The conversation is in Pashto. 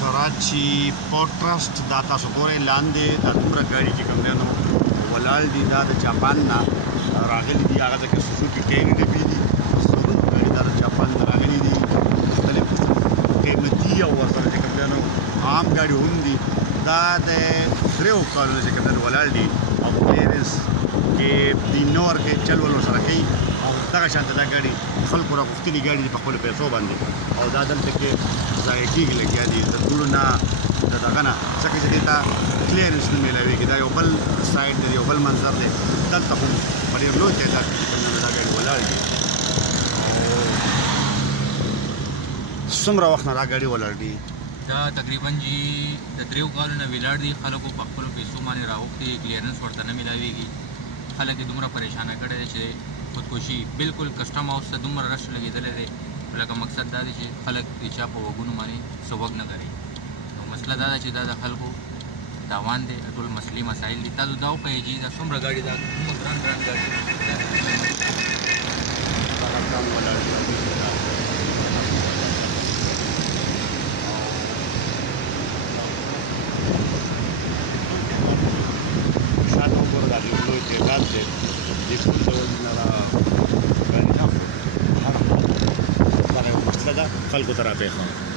کراچي پورټ ټرست دا تاسو ګورئ لاندې دا دومره ګاډي چې کوم دی نو ولاړ دي دا د جاپان نه راغلي دي هغه ځکه سوزوکي ټینګ ډبې دي څلور ګاډي دا د جاپان نه راغلي دي مختلف قیمتي او ورسره چې کوم دی نو عام ګاډي هم دي دا د دریو کالونو چې کوم دی ولاړ دي او کلیرنس کې د نور کې چل ول ورسره کوي او دغه شانته دا ګاډي خلکو راغوښتلي ګاډي دي په خپلو پیسو باندې او دا دلته کې ضایع کېږي لګیا دي د ټولو نه د دغه نه ځکه چې دې ته کلیرنس نه میلاوېږي دا یو بل سایډ دی یو بل منظر دی دلته خو په ډېر لوی تعداد کې دا ګاډي ولاړ دي او څومره وخت نه دا ګاډي ولاړ دي دا تقریبا جی د دریو کالو نه ولاړ دي خلکو په خپلو پیسو باندې راغوښتي کلیرنس ورته نه میلاوېږي خلک یې دومره پریشانه کړی دی چې خودکشي بالکل کسټم هاوس ته دومره رش لګېدلی دی لکه مقصد دا دی چې خلک د چا په وګونو باندې څه وږ نه کوي نو مسله دا ده چې دا د خلکو تاوان دی ټول مسلې مسایل دي تاسو دا وپوهېږئ دا څومره ګاډي دا دومره ګران ګاډي شاته وګوره دا ډېر لوی تعداد دی دې ټول د وجې نه را ګاډي نه اخلو دغه یو مسله ده خلکو ته راپېښه